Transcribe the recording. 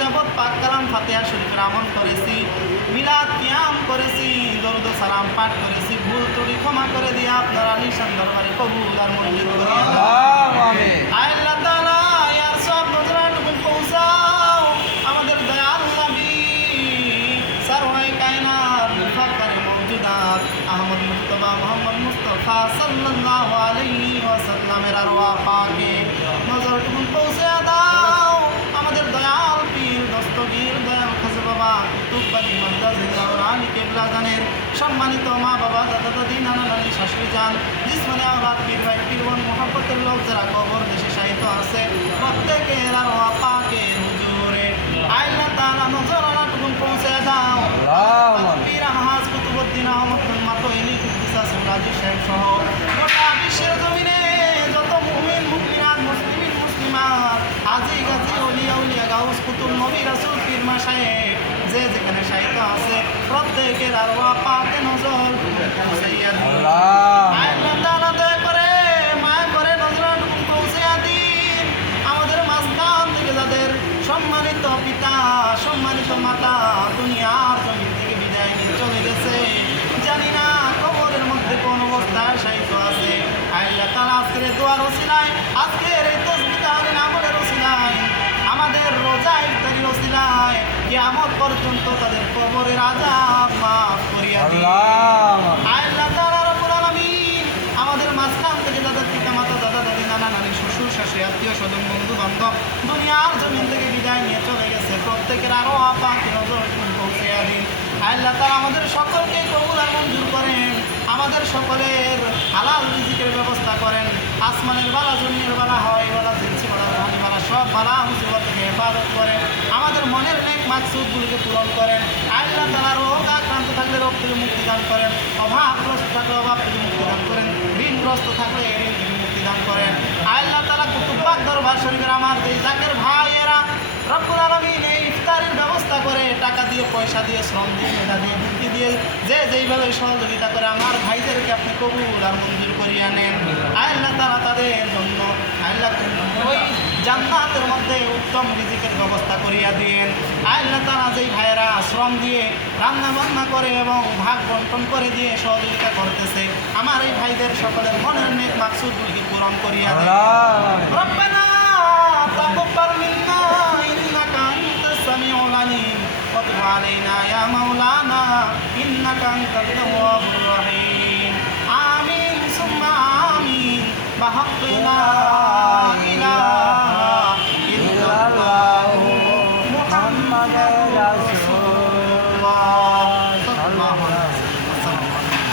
যাবৎ পাক কালাম ফাতিহা শরীফের আমল করেছি, মিলাদ কিয়াম করেছি, দরুদ ও সালাম পাঠ করেছি, ভুল ত্রুটি ক্ষমা করে দিয়ে আপনার আলিশান দরবারে কবুল আর মঞ্জুর করিয়া দাও। আমিন। আল্লাহ তাআলা ইয়ার সব নজরাটুকু পৌঁছাও আমাদের দয়াল নবী সরওয়ায়ে কায়নাত মুফাক্কারে মওজুদাত আহমদ মুজতবা মুহাম্মদ মুস্তাফা সাল্লাল্লাহু আলাইহি ওয়াসাল্লামের আরওয়াহ পাকে নজরটুকু পৌঁছে দাও। আমাদের দয়াল পীর দস্তগীর দয়াল খাজা বাবা কুতুববাদী মাদ্রাজে দাওরানি কেবলা জানের সম্মানিত মা বাবা দাদা দাদি নানা নানি শাশুড়ি যান জিসমানে আওলাদ পীর ভাই পীরবন মোহাম্মতের লোক যারা কবর দেশে শায়িত আছে প্রত্যেকের আরওয়াহ পাকের হুজুরে আল্লাহ তাআলা নজরাটুকু পৌঁছে দাও। পীর আলহাজ কুতুবউদ্দিন আহমদ মাতোইনি কুদ্দুসা সুরাজি সাহেব সহ গোটা বিশ্বের জমিনে যত মুমিন মুমিনাত মুসলিমিন মুসলিমাত হাজী গাজী ওলিয়া উলিয়া গাউস কুতুব নবী রাসূল পীর মাশায়েখ যে যেখানে শায়িত আছে প্রত্যেকের আরওয়াহ পাকে নজর পৌঁছাইয়া দিন। আল্লাহ তাআলা দয়া করে মায়া করে নজরাটুকু পৌঁছাইয়া দিন। আমাদের মাঝখান থেকে যাদের সম্মানিত পিতা সম্মানিত মাতা দুনিয়ার জমিন থেকে বিদায় নিয়ে চলে গেছে, জানি না কবরের মধ্যে কোন অবস্থায় শায়িত আছে। আল্লাহ তাআলা আজকের এই দোয়ার ওসিলায় আজকের এই তাসবিহ তাহলিল আমলের ওসিলায় আমাদের রোজা ইফতারির ওসিলায় কিয়ামত পর্যন্ত তাদের কবরের আযাব মাফ করিয়া দিন। আল্লাহ তাআলা রব্বুল আলামিন আমাদের মাঝখান থেকে যাদের পিতা মাতা দাদা দাদি নানা নানি শ্বশুর শাশুড়ি আত্মীয় স্বজন বন্ধু বান্ধব দুনিয়ার জমিন থেকে বিদায় নিয়ে চলে গেছে প্রত্যেকের আরও পাকে নজর পৌঁছাইয়া দিন। আল্লাহ তাআলা আমাদের সকলকে কবুল আর মঞ্জুর করেন, আমাদের সকলের হালাল রিজিকের ব্যবস্থা করেন, আসমানের বালা জমিনের বালা হয় বালা জিনসি বালা রহমান বালা সব বালা মুসিবত থেকে হেফাজত করেন, আমাদের মনের নেক মাকসুদগুলিকে পূরণ করেন। আল্লাহ তাআলা রোগ আক্রান্ত থাকলে রোগ থেকে মুক্তি দান করেন, অভাবগ্রস্ত থাকলে অভাব থেকে মুক্তি দান করেন, ঋণগ্রস্ত থাকলে ঋণ থেকে মুক্তি দান করেন। আল্লাহ তাআলা কুতুববাগ দরবার শরীফের আমার এই জাকের ভাইয়েরা রব্বুল আলামিন এই ইফতারের ব্যবস্থা করে টাকা দিয়ে পয়সা দিয়ে শ্রম দিয়ে মেধা দিয়ে বুদ্ধি দিয়ে যে যেইভাবে সহযোগিতা করে আমার ভাইদেরকে আপনি কবুল আর মঞ্জুর করিয়া নেন। আল্লাহ তাআলা তাদের জন্য আল্লাহ ওই জান্নাতের মধ্যে উত্তম রিজিকের ব্যবস্থা করিয়া দিন। আল্লাহ তাআলা যেই ভাইয়েরা শ্রম দিয়ে রান্না বান্না করে এবং ভাগ বন্টন করে দিয়ে সহযোগিতা করতেছে আমার এই ভাইদের সকলের মনের নেক মাকসুদগুলিকে পূরণ করিয়া দেন। রব্বানা তাকাব্বাল মিন্না ইন্নাকা আনতাস সামিউল আলিম ওয়া তুব আলাইনা ইয়া মাওলানা ইন্নাকা আনতাত তাওয়াবুর